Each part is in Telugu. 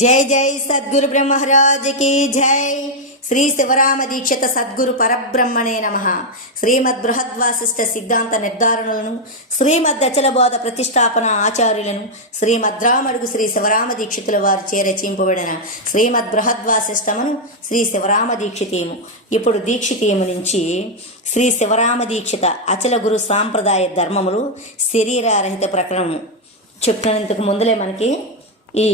जय जय सद्गुरु ब्रह्मराज की जय। श्री शिवराम दीक्षित सद्गुरु परब्रह्मणे नमः। श्रीमद् बृहद्वासिष्ठ सिद्धांत निर्धारणలను శ్రీమద్ అచల బోధ ప్రతిష్టాపన ఆచార్యులను శ్రీమద్ రామడుగు శ్రీ శివరామ దీక్షితుల వారిచే రచింపబడిన శ్రీమద్ బృహద్వాసిష్టమును శ్రీ శివరామ దీక్షితేము. ఇప్పుడు దీక్షితేము నుంచి శ్రీ శివరామ దీక్షిత అచల గురు సాంప్రదాయ ధర్మములు శరీరరహిత ప్రకరణము చెప్తున్నందుకు ముందులే మనకి ఈ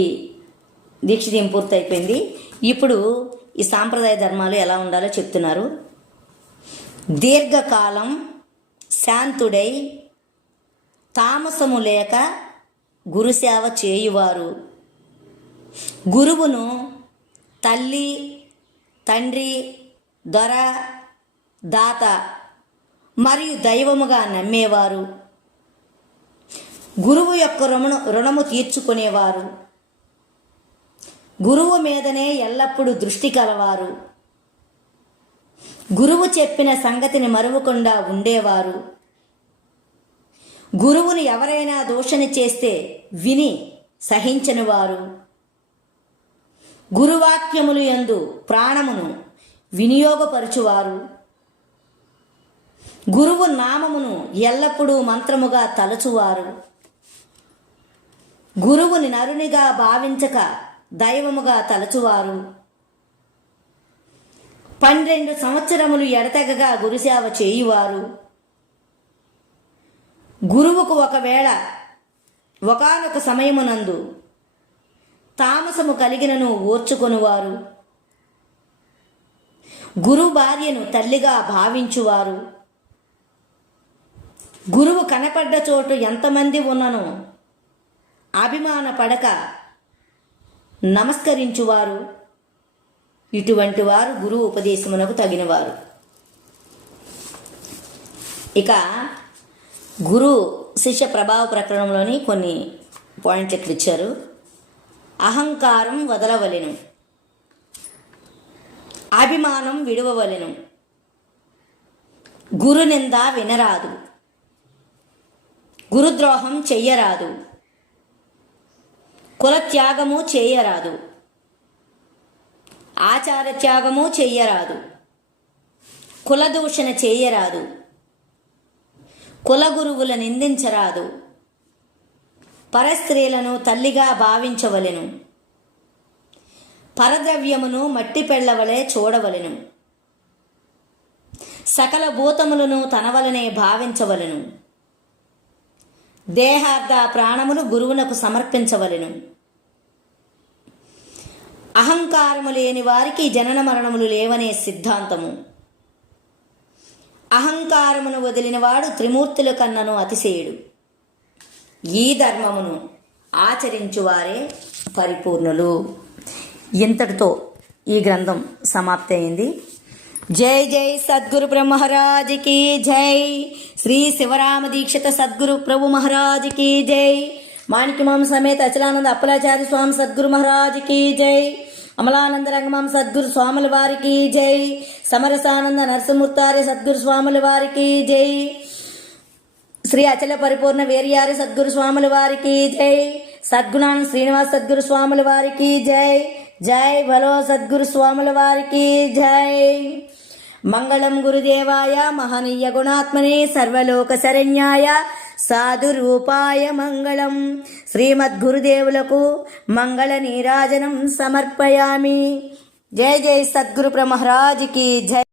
దీక్షితం పూర్తయిపోయింది. ఇప్పుడు ఈ సాంప్రదాయ ధర్మాలు ఎలా ఉండాలో చెప్తున్నారు. దీర్ఘకాలం శాంతుడై తామసము లేక గురుసేవ చేయువారు, గురువును తల్లి తండ్రి దొర దాత మరియు దైవముగా నమ్మేవారు, గురువు యొక్క రుణము తీర్చుకునేవారు, గురువు మీదనే ఎల్లప్పుడూ దృష్టి కలవారు, గురువు చెప్పిన సంగతిని మరువకుండా ఉండేవారు, గురువును ఎవరైనా దూషణ చేస్తే విని సహించని వారు, గురువాక్యములు యందు ప్రాణమును వినియోగపరచువారు, గురువు నామమును ఎల్లప్పుడూ మంత్రముగా తలచువారు, గురువుని నరునిగా భావించక దైవముగా తలచువారు, 12 సంవత్సరములు ఎడతెగగా గురుసేవ చేయువారు, గురువుకు ఒకవేళ ఒకానొక సమయమునందు తామసము కలిగినను ఓర్చుకొనువారు, గురువు భార్యను తల్లిగా భావించువారు, గురువు కనపడ్డ చోటు ఎంతమంది ఉన్ననో అభిమాన పడక నమస్కరించువారు. ఇటువంటి వారు గురువు ఉపదేశమునకు తగినవారు. ఇక గురు శిష్య ప్రభావ ప్రకరణంలోని కొన్ని పాయింట్లు ఎట్లు ఇచ్చారు. అహంకారం వదలవలెను, అభిమానం విడువవలెను, గురు నింద వినరాదు, గురుద్రోహం చెయ్యరాదు, కులత్యాగము చేయరాదు, ఆచార త్యాగము చెయ్యరాదు, కులదూషణ చేయరాదు, కులగురువుల నిందించరాదు, పరస్త్రీలను తల్లిగా భావించవలెను, పరద్రవ్యమును మట్టి పెళ్లవలే చూడవలెను, సకల భూతములను తనవలనే భావించవలెను, దేహార్థ ప్రాణములు గురువునకు సమర్పించవలెను, అహంకారము లేని వారికి జనన మరణములు లేవనే సిద్ధాంతము, అహంకారమును వదిలినవాడు త్రిమూర్తుల కన్నను అతిశయుడు, ఈ ధర్మమును ఆచరించువారే పరిపూర్ణులు. ఇంతటితో ఈ గ్రంథం సమాప్తి అయింది. జై జై సద్గురు బ్రహ్మరాజ్ की జై. శ్రీ శివరామ దీక్షిత సద్గురు ప్రభు మహారాజ్ की జై. మాణిక్యమాం సమేత అచలానంద అప్పలాచార్య స్వామి సద్గురు మహారాజ్ की జై. అమలానంద రంగమాం సద్గురు స్వాముల వారికి జై. సమరసానంద నరసింహమూర్తార్య సద్గురు స్వాముల వారికి జై. శ్రీ అచల పరిపూర్ణ వీర్యార్య సద్గురు స్వాముల వారికి జై. సద్గుణాన శ్రీనివాస సద్గురు స్వాముల వారికి జై. జై భలో సద్గురు స్వాముల వారికి జై. మంగళం గురుదేవాయ మహనీయ గుణాత్మనే సర్వలోక శరణ్యాయ సాధు రూపాయ మంగళం. శ్రీమద్గురుదేవులకు మంగళ నీరాజనం సమర్పయామి. జై జై సద్గురు బ్రహ్మరాజ్ की జై.